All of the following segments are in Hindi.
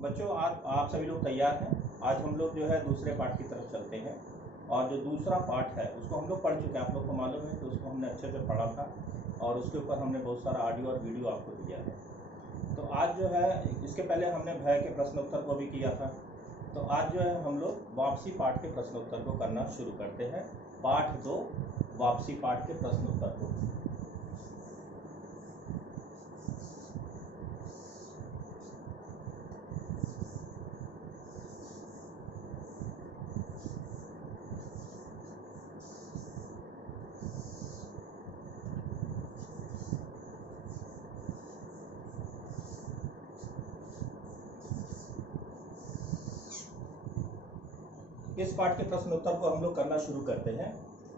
बच्चों, आज आप सभी लोग तैयार हैं। आज हम लोग जो है दूसरे पार्ट की तरफ चलते हैं। और जो दूसरा पार्ट है उसको हम लोग पढ़ चुके हैं, आप लोग को मालूम है कि उसको हमने अच्छे से पढ़ा था और उसके ऊपर हमने बहुत सारा ऑडियो और वीडियो आपको दिया है। तो आज जो है, इसके पहले हमने भय के प्रश्नोत्तर को भी किया था। तो आज जो है हम लोग वापसी पाठ के प्रश्नोत्तर को करना शुरू करते हैं। पाठ 2, वापसी पाठ के प्रश्नोत्तर को। इस पाठ के प्रश्नोत्तर को हम लोग करना शुरू करते हैं।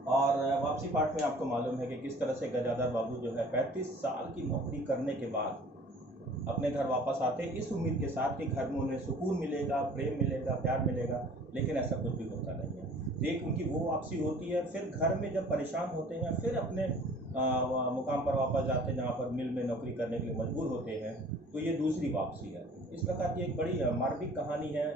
और वापसी पाठ में आपको मालूम है कि किस तरह से गजाधर बाबू जो है 35 साल की नौकरी करने के बाद अपने घर वापस आते हैं, इस उम्मीद के साथ कि घर में उन्हें सुकून मिलेगा, प्रेम मिलेगा, प्यार मिलेगा। लेकिन ऐसा कुछ भी होता नहीं है। एक उनकी वो वापसी होती है, फिर घर में जब परेशान होते हैं फिर अपने मुकाम पर वापस जाते हैं जहाँ पर मिल में नौकरी करने के लिए मजबूर होते हैं। तो ये दूसरी वापसी है। इस प्रकार की एक बड़ी मार्मिक कहानी है,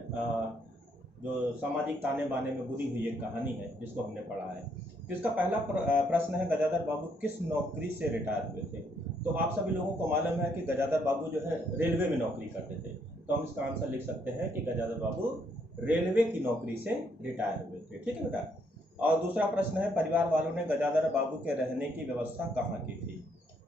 जो सामाजिक ताने बाने में बुनी हुई एक कहानी है जिसको हमने पढ़ा है। तो इसका पहला प्रश्न है, गजाधर बाबू किस नौकरी से रिटायर हुए थे? तो आप सभी लोगों को मालूम है कि गजाधर बाबू जो है रेलवे में नौकरी करते थे। तो हम इसका आंसर लिख सकते हैं कि गजाधर बाबू रेलवे की नौकरी से रिटायर हुए थे। ठीक है बेटा। और दूसरा प्रश्न है, परिवार वालों ने गजाधर बाबू के रहने की व्यवस्था कहाँ की थी?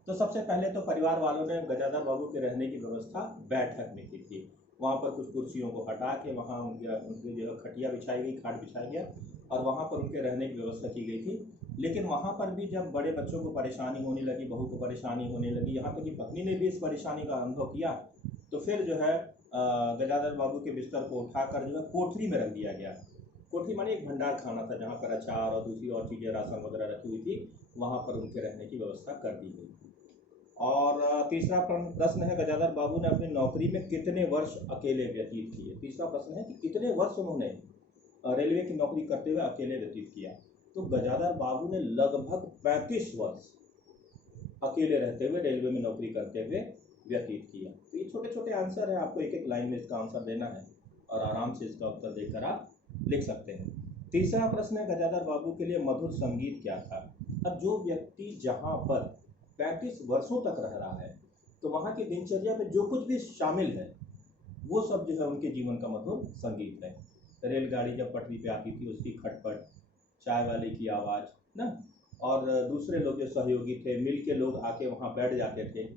तो सबसे पहले तो परिवार वालों ने गजाधर बाबू के रहने की व्यवस्था बैठक में की थी। वहाँ पर कुछ कुर्सियों को हटा के वहाँ उनकी जो है खटिया बिछाई गई, खाट बिछाया गया और वहाँ पर उनके रहने की व्यवस्था की गई थी। लेकिन वहाँ पर भी जब बड़े बच्चों को परेशानी होने लगी, बहू को परेशानी होने लगी, यहाँ तक कि पत्नी ने भी इस परेशानी का अनुभव किया, तो फिर जो है गजाधर बाबू के बिस्तर को उठाकर जो है कोठरी में रख दिया गया। कोठरी माने एक भंडार खाना था जहाँ पर अचार और दूसरी और चीज़ें, राशन वगैरह रखी हुई थी। वहाँ पर उनके रहने की व्यवस्था कर दी गई। और तीसरा प्रश्न है, गजाधर बाबू ने अपनी नौकरी में कितने वर्ष अकेले व्यतीत किए? तीसरा प्रश्न है कि कितने वर्ष उन्होंने रेलवे की नौकरी करते हुए अकेले व्यतीत किया? तो गजाधर बाबू ने लगभग 35 वर्ष अकेले रहते हुए रेलवे में नौकरी करते हुए व्यतीत किया। तो ये छोटे छोटे आंसर है, आपको एक एक लाइन में इसका आंसर देना है और आराम से इसका उत्तर देकर आप लिख सकते हैं। तीसरा प्रश्न है, गजाधर बाबू के लिए मधुर संगीत क्या था? अब जो व्यक्ति जहाँ पर 35 वर्षों तक रह रहा है तो वहाँ की दिनचर्या में जो कुछ भी शामिल है वो सब जो है उनके जीवन का मधुर संगीत है। रेलगाड़ी जब पटरी पे आती थी उसकी खटपट, चाय वाले की आवाज़ ना, और दूसरे लोग जो सहयोगी थे, मिल के लोग आके वहाँ बैठ जाते थे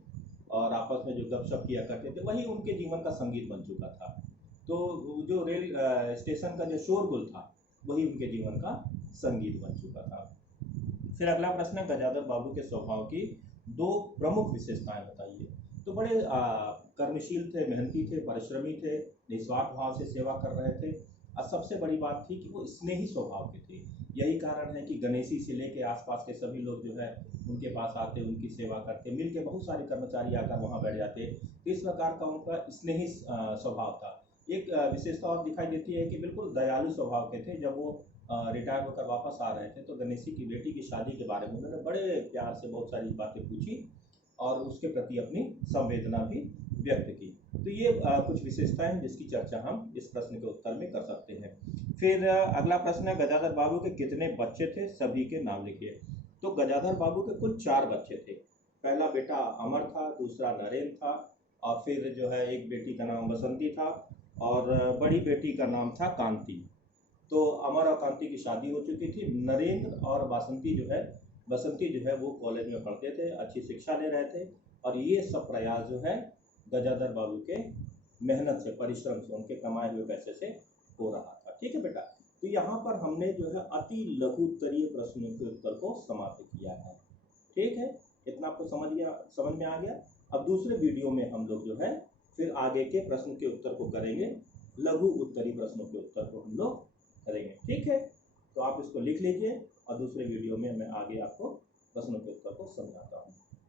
और आपस में जो गपशप किया करते थे, वही उनके जीवन का संगीत बन चुका था। तो जो रेल स्टेशन का जो शोरगुल था वही उनके जीवन का संगीत बन चुका था। फिर अगला प्रश्न है, गजाधर बाबू के स्वभाव की 2 प्रमुख विशेषताएं बताइए। तो बड़े कर्मशील थे, मेहनती थे, परिश्रमी थे, निस्वार्थ भाव से सेवा कर रहे थे और सबसे बड़ी बात थी कि वो स्नेही स्वभाव के थे। यही कारण है कि गणेशी से लेके आसपास के सभी लोग जो है उनके पास आते, उनकी सेवा करते, मिल के बहुत सारे कर्मचारी आकर वहाँ बैठ जाते। तो इस प्रकार का उनका स्नेही स्वभाव था। एक विशेषता और दिखाई देती है कि बिल्कुल दयालु स्वभाव के थे। जब वो रिटायर होकर वापस आ रहे थे तो गणेशी की बेटी की शादी के बारे में उन्होंने बड़े प्यार से बहुत सारी बातें पूछी और उसके प्रति अपनी संवेदना भी व्यक्त की। तो ये कुछ विशेषताएं हैं जिसकी चर्चा हम इस प्रश्न के उत्तर में कर सकते हैं। फिर अगला प्रश्न है, गजाधर बाबू के कितने बच्चे थे? सभी के नाम लिखिए। तो गजाधर बाबू के कुल 4 बच्चे थे। पहला बेटा अमर था, दूसरा नरेंद्र था और फिर जो है एक बेटी का नाम बसंती था और बड़ी बेटी का नाम था कांति। तो अमर और कांति की शादी हो चुकी थी। नरेंद्र और बसंती जो है वो कॉलेज में पढ़ते थे, अच्छी शिक्षा ले रहे थे और ये सब प्रयास जो है गजाधर बाबू के मेहनत से, परिश्रम से, उनके कमाए हुए पैसे से हो रहा था। ठीक है बेटा। तो यहाँ पर हमने जो है अति लघु उत्तरीय प्रश्नों के उत्तर को समाप्त किया है। ठीक है, इतना आपको समझ में आ गया। अब दूसरे वीडियो में हम लोग जो है फिर आगे के प्रश्न के उत्तर को करेंगे, लघु उत्तरीय प्रश्नों के उत्तर को हम लोग करेंगे। ठीक है, तो आप इसको लिख लीजिए और दूसरे वीडियो में मैं आगे आपको प्रश्नों के उत्तर को समझाता हूँ।